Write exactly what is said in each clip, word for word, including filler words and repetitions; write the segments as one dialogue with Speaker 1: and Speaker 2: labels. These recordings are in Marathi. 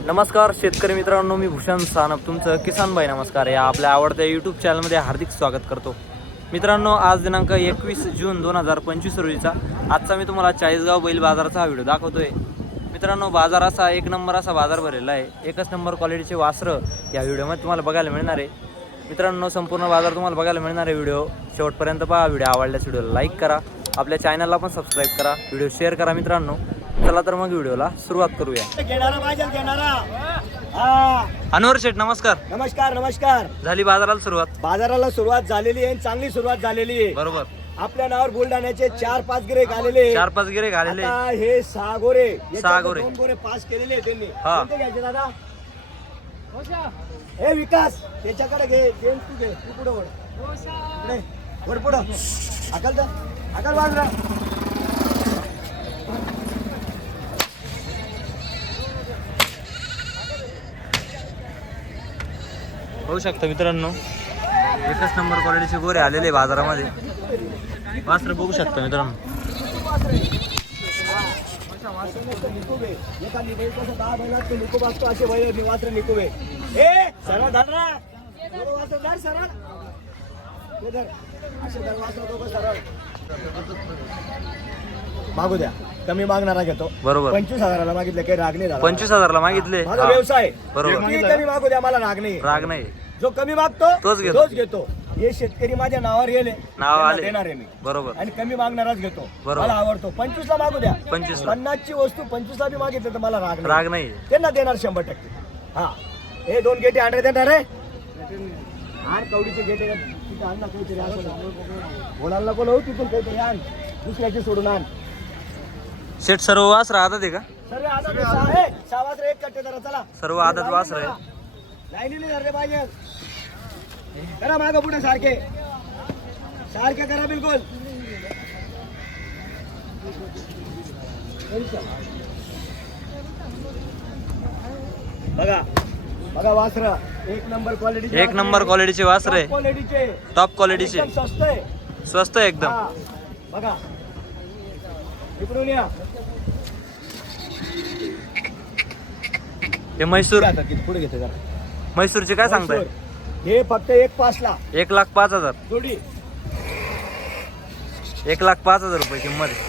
Speaker 1: नमस्कार शेतकरी मित्रांनो, मी भूषण सानप तुमचं किसान भाई नमस्कार या आपल्या आवडत्या यूट्यूब चॅनलमध्ये हार्दिक स्वागत करतो. मित्रांनो, आज दिनांक एकवीस जून दोन हजार पंचवीस रोजीचा आजचा मी तुम्हाला चाळीसगाव बैल बाजाराचा हा व्हिडिओ दाखवतोय. मित्रांनो, बाजार असा एक नंबर असा बाजार भरलेला आहे. एकच नंबर क्वालिटीचे वासरं या व्हिडिओमध्ये तुम्हाला बघायला मिळणार आहे. मित्रांनो, संपूर्ण बाजार तुम्हाला बघायला मिळणार आहे. व्हिडिओ शेवटपर्यंत पहा. व्हिडिओ आवडल्यास व्हिडिओला लाईक करा, आपल्या चॅनलला पण सबस्क्राईब करा, व्हिडिओ शेअर करा. मित्रांनो, चला तर मग व्हिडिओला सुरुवात करूया.
Speaker 2: घेणारा पाहिजे घेणारा.
Speaker 1: अनवर शेठ नमस्कार.
Speaker 2: नमस्कार नमस्कार.
Speaker 1: झाली बाजाराला सुरुवात?
Speaker 2: बाजाराला सुरुवात झालेली आहे, चांगली सुरुवात झालेली आहे.
Speaker 1: बरोबर.
Speaker 2: आपल्या नावावर बुलढाण्याचे चार पाच गिरेक आलेले,
Speaker 1: चार पाच गिरे घालेले.
Speaker 2: आता हे सहा गोरे,
Speaker 1: सहा गोरे.
Speaker 2: दोन गोरे पास केलेले आहे त्यांनी.
Speaker 1: हा.
Speaker 2: कोणते घ्यायचे दादा? हे विकास त्याच्याकडे घे, जेम्स तू घे, तू पुढे वळ, पुढे वर पुढं अकल तर अकल बाजरा.
Speaker 1: बघू शकता मित्रांनो, एकच नंबर क्वालिटीचे गोरे आलेले बाजारामध्ये. वासर बघू शकता मित्रांनो.
Speaker 2: एखादी बैल कसं दहा बैलात तो निकोब असतो, असे बैल निवात्र निकोब आहे. ए सरळ धर ना, दोघं वासरं धर सरळ. ते धर, असे धर वासरं दोघं सरळ. मागू द्या, कमी मागणारा घेतो.
Speaker 1: बरोबर.
Speaker 2: पंचवीस हजाराला मागितले, काही राग नाही झाला.
Speaker 1: पंचवीस हजारला मागितले.
Speaker 2: माझा
Speaker 1: हा.
Speaker 2: व्यवसाय
Speaker 1: बरोबर.
Speaker 2: किती कमी मागू द्या, मला राग नाही.
Speaker 1: राग नाही.
Speaker 2: जो कमी मागतो
Speaker 1: तोच घेतो.
Speaker 2: तोच घेतो. हे शेतकरी माझ्या नावावर गेले,
Speaker 1: नाव आले.
Speaker 2: देणार आहे मी.
Speaker 1: बरोबर.
Speaker 2: आणि कमी मागणाराच घेतो.
Speaker 1: बरोबर.
Speaker 2: मला आवडतो. पंचवीस ला मागू द्या.
Speaker 1: पंचवीस ला.
Speaker 2: पन्नासची वस्तू पंचवीस ला बी मागितलं तर मला राग
Speaker 1: राग नाही.
Speaker 2: त्यांना देणार शंभर टक्के. हा, हे दोन गेटे आणले देणार रे. आण कवडीचे गेटे तिथे आण ना, काहीतरी असं बोलायला नको लावू. तिथून काहीतरी आण, दुसऱ्याची सोडून आण.
Speaker 1: शेठ सर्व वास राहतात आहे का?
Speaker 2: सर्व आदत सहा आहे. सहा वाजता एक कट्टे जरा चला.
Speaker 1: सर्व आदत वासर आहे.
Speaker 2: लाईनीने धरले पाहिजे. करा मागं पुढे सारखे सारखे करा बिलकुल.
Speaker 1: बघा
Speaker 2: बघा वासर एक नंबर क्वालिटी,
Speaker 1: एक नंबर क्वालिटीचे वासर आहे.
Speaker 2: क्वालिटीचे,
Speaker 1: टॉप क्वालिटीचे,
Speaker 2: एकदम स्वस्त आहे.
Speaker 1: स्वस्त आहे एकदम.
Speaker 2: हा, बघा इकडून या.
Speaker 1: हे म्हैसूर,
Speaker 2: पुढे घेते जरा.
Speaker 1: म्हैसूरचे काय सांगताय?
Speaker 2: हे फक्त एक पाच ला
Speaker 1: एक लाख पाच हजार.
Speaker 2: जोडी.
Speaker 1: एक लाख पाच हजार रुपये किंमत आहे.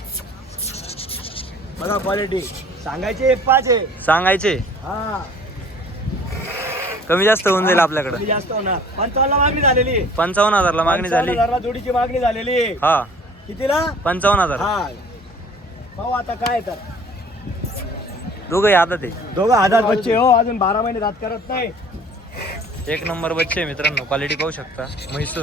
Speaker 2: बघा क्वालिटी, सांगायचे एक पाच आहे.
Speaker 1: सांगायचे
Speaker 2: हा,
Speaker 1: कमी जास्त होऊन जाईल आपल्याकडे.
Speaker 2: कमी जास्त होणार. पंचावन्न ला मागणी झालेली आहे.
Speaker 1: पंचावन्न हजारला मागणी झाली.
Speaker 2: पंचावन्न हजारला जोडीची मागणी झालेली आहे.
Speaker 1: हा,
Speaker 2: कितीला?
Speaker 1: पंचावन्न हजार.
Speaker 2: हा, भाऊ आता काय तर
Speaker 1: दोघंही आदत आहे.
Speaker 2: दोघं आधार बच्चे हो, अजून बारा महिने दात करत नाही.
Speaker 1: एक नंबर बच्चे आहे मित्रांनो. क्वालिटी पाहू शकता. म्हैसूर.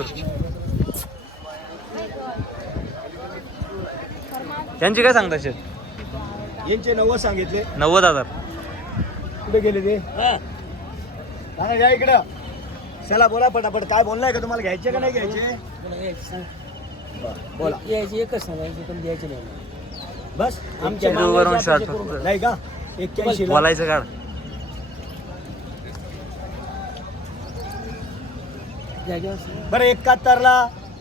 Speaker 1: यांची काय सांगता शेठ?
Speaker 2: यांचे नव्वद सांगितले.
Speaker 1: नव्वद हजार.
Speaker 2: कुठे गेले ते? सांगा या इकडं. चला बोला पटापट. काय बोललाय का तुम्हाला? घ्यायचे का नाही घ्यायचे? बोला.
Speaker 3: यायची एकच सांगायची, पण द्यायची नाही.
Speaker 2: बस
Speaker 1: आमच्या वरून शॉर्ट फक्त
Speaker 2: नाही का? एक्क्याऐंशी ला.
Speaker 1: बोलायचं काढ.
Speaker 2: बरं एकाहत्तर ला.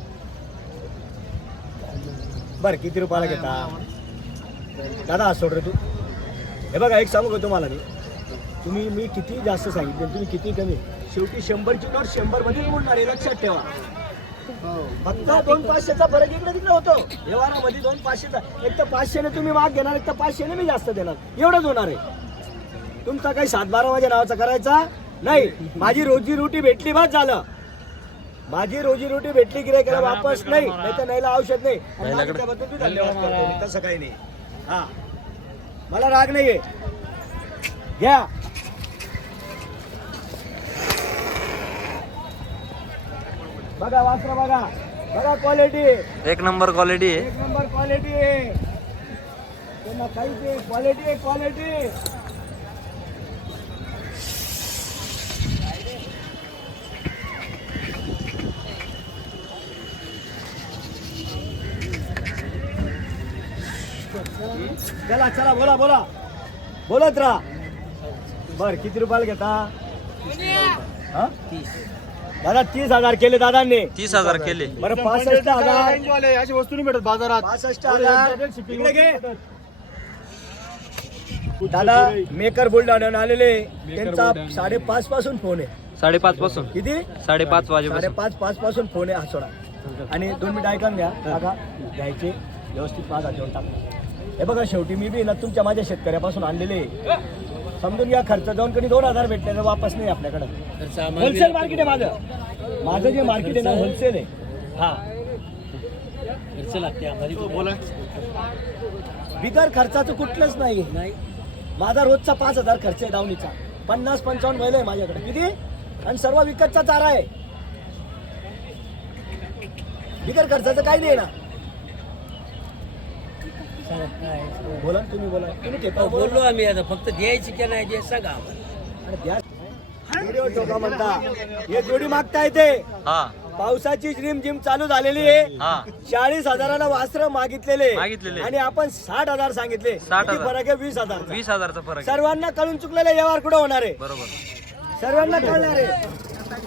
Speaker 2: बरं किती रुपयाला घेता दादा? आज सोड रे तू. हे बघा एक सांगू का तुम्हाला मी, तुम्ही मी किती जास्त सांगितले, तुम्ही किती कमी, शेवटी शंभरची नोट शंभर मध्ये मोडणार आहे, लक्षात ठेवा. फक्त दोन पाचशेचा फरक इकडे तिकडे होतो व्यवहारामध्ये. दोन पाचशेचा, एक तर पाचशेने तुम्ही माग घेणार, एक तर पाचशेने मी जास्त देणार, एवढंच होणार आहे. तुमचा काही सात बारा माझ्या नावाचा करायचा नाही. माझी रोजी रोटी भेटली, बस झालं. माझी रोजी रोटी भेटली, गिऱ्हाईकाला वापस नाही, नाही तर नाहीला औषध नाही. आणि माझं त्याबद्दल मी धन्यवाद करतो मी, तसं काही नाही. हा, मला राग नाहीये. घ्या. बघा वासरा, बघा बघा क्वालिटी,
Speaker 1: एक नंबर क्वालिटी आहे.
Speaker 2: एक नंबर क्वालिटी आहे. त्यांना काही क्वालिटी आहे, क्वालिटी. चला चला बोला बोला बोलत राहा. बर किती रुपयाला घेता? हा? दादा तीस हजार केले दादांनी.
Speaker 1: तीस हजार केले.
Speaker 2: बरं पासष्ट हजार
Speaker 3: अशी वस्तू नाही भेटत बाजारात.
Speaker 2: पासष्ट हजार इकडे घे. दादा मेकर बुलढाण्याहून आलेले, त्यांचा साडेपाच पासून फोन आहे.
Speaker 1: साडेपाच पासून
Speaker 2: किती?
Speaker 1: साडेपाच वाजेपासून
Speaker 2: साडेपाच पाच पासून फोन आहे. हा सोडा. आणि दोन मिनिट ऐकून घ्या दादा, घ्यायचे व्यवस्थित माझा जेवण टाकतो. हे बघा शेवटी मी बी ना तुमच्या माझ्या शेतकऱ्यापासून आणलेले, समजून घ्या. खर्च जाऊन कधी दोन हजार भेटले तर वापस नाही आपल्याकडं. होलसेल मार्केट आहे माझं. माझं जे मार्केट आहे ना होलसेल आहे. हा बिगर खर्चाचं कुठलंच नाही. माझा रोजचा पाच हजार खर्च आहे दावणीचा. पन्नास पंचावन्न बैल आहे माझ्याकडे. किती? आणि सर्व विकतचा चारा आहे. बिगर खर्चाचं काही नाही ना. बोला ना तुम्ही, बोला तुम्ही ठेका
Speaker 3: बोललो आम्ही आता, फक्त द्यायची की नाही द्यायचं सांगा
Speaker 2: अरे द्या. व्हिडिओ ठोका म्हणता, हे जोडी मागता येते.
Speaker 1: हा
Speaker 2: पावसाची रिम जिम चालू झालेली आहे.
Speaker 1: हा
Speaker 2: चाळीस हजाराला वास्त्र मागितलेले
Speaker 1: मागितलेले.
Speaker 2: आणि आपण साठ हजार सांगितले.
Speaker 1: साठ
Speaker 2: किती
Speaker 1: हजार.
Speaker 2: फरक आहे? वीस हजार.
Speaker 1: वीस हजारचा फरक आहे.
Speaker 2: सर्वांना कळून चुकलेले व्यवहार कुठं होणार आहे?
Speaker 1: बरोबर.
Speaker 2: सर्वांना कळणार आहे.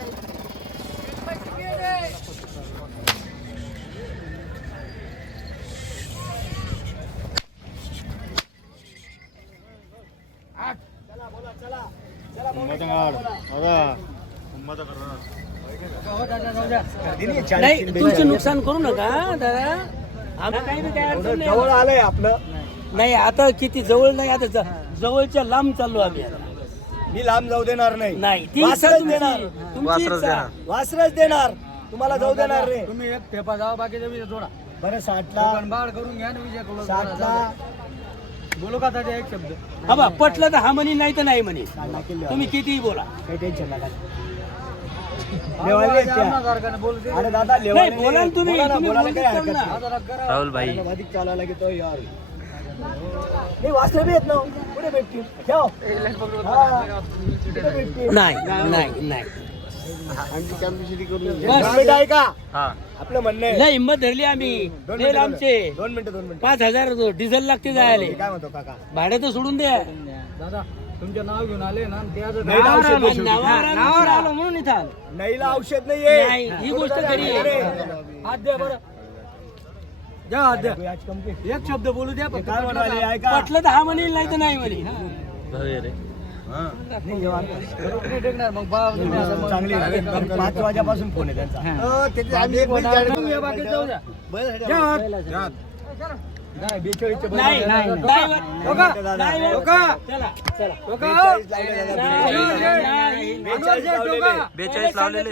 Speaker 3: नाही, तुमचं नुकसान करू नका दादा. आम्हाला काही बी काय अडचण नाही.
Speaker 2: जवळ आलंय आपलं.
Speaker 3: नाही आता किती जवळ नाही, आता ज- जवळच्या लांब चाललो आम्ही आता.
Speaker 2: मी लांब जाऊ देणार नाही.
Speaker 3: नाही ती इच्छा
Speaker 2: वासरच
Speaker 3: तुमची.
Speaker 2: देणार.
Speaker 3: तुमची
Speaker 1: वासरच
Speaker 3: इच्छा.
Speaker 1: देणार.
Speaker 2: वासरच देणार. तुम्हाला जाऊ देणार नाही.
Speaker 3: तुम्ही एक फेपा जावा, बाकीचा विजय थोडा
Speaker 2: बरं साठला
Speaker 3: बाळ करून घ्या ना विजय.
Speaker 2: साठला
Speaker 3: बोलू का त्याचा एक शब्द? हा बा, पटलं तर हा म्हणी, नाही तर नाही म्हणी.
Speaker 2: साठला किल्ले.
Speaker 3: तुम्ही कितीही बोला.
Speaker 2: काही टेन्शन नका. लेवाले आहेत त्या. अरे दादा
Speaker 3: नाही
Speaker 2: लेवाले
Speaker 3: बोला ना तुम्ही,
Speaker 2: बोला ना,
Speaker 3: तुम्ही
Speaker 2: बोलायला
Speaker 3: बोलून
Speaker 2: काही
Speaker 3: करू
Speaker 2: हरकत
Speaker 3: ना.
Speaker 2: नाही.
Speaker 1: राहुल भाई
Speaker 2: त्याला अधिक चालायला घेतो यार. नाही वासरे बी येत ना पुढे भेटतील. ठेव. हा. पुढे भेटतील.
Speaker 3: नाही नाही नाही
Speaker 2: दोन मिनिटं ऐका.
Speaker 1: हा
Speaker 2: आपलं म्हणणं आहे.
Speaker 3: लय हिंमत धरली आम्ही.
Speaker 2: दोन
Speaker 3: लय
Speaker 2: मिनिटं
Speaker 3: लांबचे.
Speaker 2: दोन मिनिटं दोन मिनिटं
Speaker 3: पाच हजार डिझेल लागते जायला.
Speaker 2: मी काय म्हणतो काका,
Speaker 3: भाडं तर सोडून द्या दादा. तुमचं नाव घेऊन आले ना,
Speaker 2: नाहीला औषध नाही शेवटी.
Speaker 3: नावावर आलो म्हणून इथं आलो.
Speaker 2: नाहीला औषध नाहीये.
Speaker 3: नाही, ही गोष्ट खरी आहे. हात द्या बरं. द्या हात द्या.
Speaker 2: आज complete.
Speaker 3: एक शब्द बोलू द्या.
Speaker 2: ते काय म्हणाले ऐका.
Speaker 3: पटलं तर हा म्हणेल, नाही तर नाही म्हणेल.
Speaker 1: भव्य रे.
Speaker 2: नाही जेव्हा चांगली पाच वाजेपासून फोन आहे त्यांचा. नाही बेचाळीसचे बैल.
Speaker 3: नाही नाही
Speaker 2: बेचाळीस लावलेले.
Speaker 1: बेचाळीस लावलेले.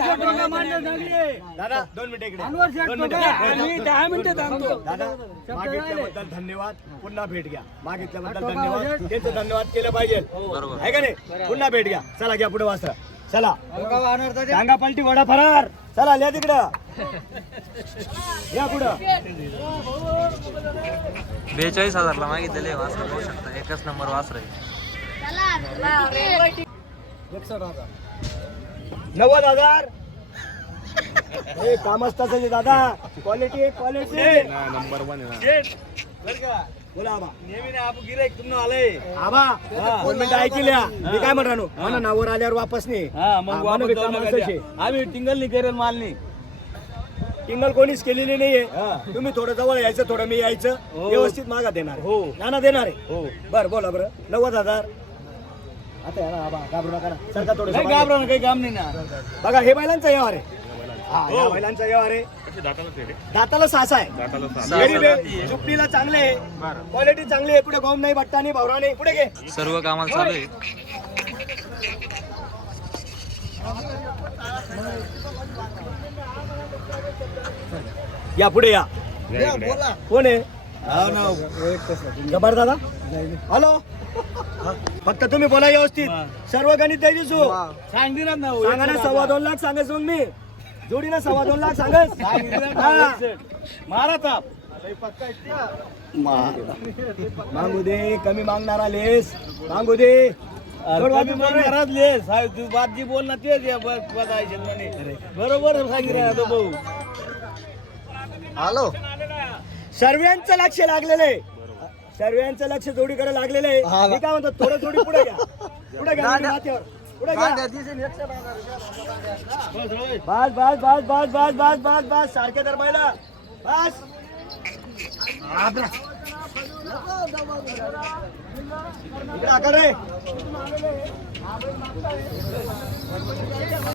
Speaker 2: दादा दोन मिनिटं इकडे. दोन मिनिटं.
Speaker 3: आम्ही दहा मिनिटं थांबतो.
Speaker 2: दादा मागितल्याबद्दल धन्यवाद. पुन्हा भेट घ्या. मागितल्याबद्दल धन्यवाद. त्यांचं धन्यवाद केलं पाहिजे.
Speaker 1: बरोबर.
Speaker 2: आहे का नाही? पुन्हा भेट घ्या. चला घ्या पुढे वासरा. चला डांगा पलटी घोडा फरार. चला लिहा तिकडं. या पुढं.
Speaker 1: बेचाळीस हजारला मागितलेले वासर बघू शकता. एकच नंबर वासर आहे.
Speaker 2: नव्वद हजार. हे कामस्ताच आहे दादा. क्वालिटी आहे क्वालिटी. नंबर वन बोला आबा. आबा दोन मिनिटं ऐकल्या. मी काय म्हणतो म्हणा नावर आल्यावर वापस नाही. हा, म्हणून काम असंच आहे.
Speaker 3: आम्ही टिंगल नाही करेल, माल नाही.
Speaker 2: टिंगल कोणीच केलेली नाहीये. तुम्ही थोडं जवळ यायचं, थोडं मी यायचं. व्यवस्थित मागा देणार. हो नाना देणार आहे. बरं बोला बरं. नव्वद हजार. आता या ना आबा, घाबरू नका ना. सरका थोडं
Speaker 3: घाबरा काही काम नाही ना.
Speaker 2: बघा हे बैलांचा व्यवहार आहे. हा या बैलांचा व्यवहार आहे. दाताला सासा आहे. गरीब आहे. चुपडीला चांगले आहे. क्वालिटी चांगली आहे. पुढे गोम नाही, बट्टा नाही, भवरा नाही. पुढे घे.
Speaker 1: सर्व कामाला चालू आहे.
Speaker 2: या पुढे या. कोण आहे? जबर दादा. हॅलो. फक्त तुम्ही बोला व्यवस्थित. सर्व गणित द्यायची सू.
Speaker 3: सांगणार ना.
Speaker 2: सांगा ना सव्वा दोन लाख सांगायच मग मी. जोडीना सव्वा दोन लाख सांगस.
Speaker 3: मारा ताप.
Speaker 2: मागू दे. कमी मागणार आलेस. मागू दे.
Speaker 3: तू बात जी बोल ना तेच बरोबर सांगितलं भाऊ.
Speaker 2: हॅलो. सर्वांचं लक्ष लागलेलं आहे. सर्वांचं लक्ष जोडीकडे लागलेलं आहे. मी काय म्हणतो थोडं थोडी पुढे घ्या. पुढे घ्या माथ्यावर. पुढे घ्या. बस बस बस बस बस बस बस बस सारखे तर पहिला बस. इकडे आकार रे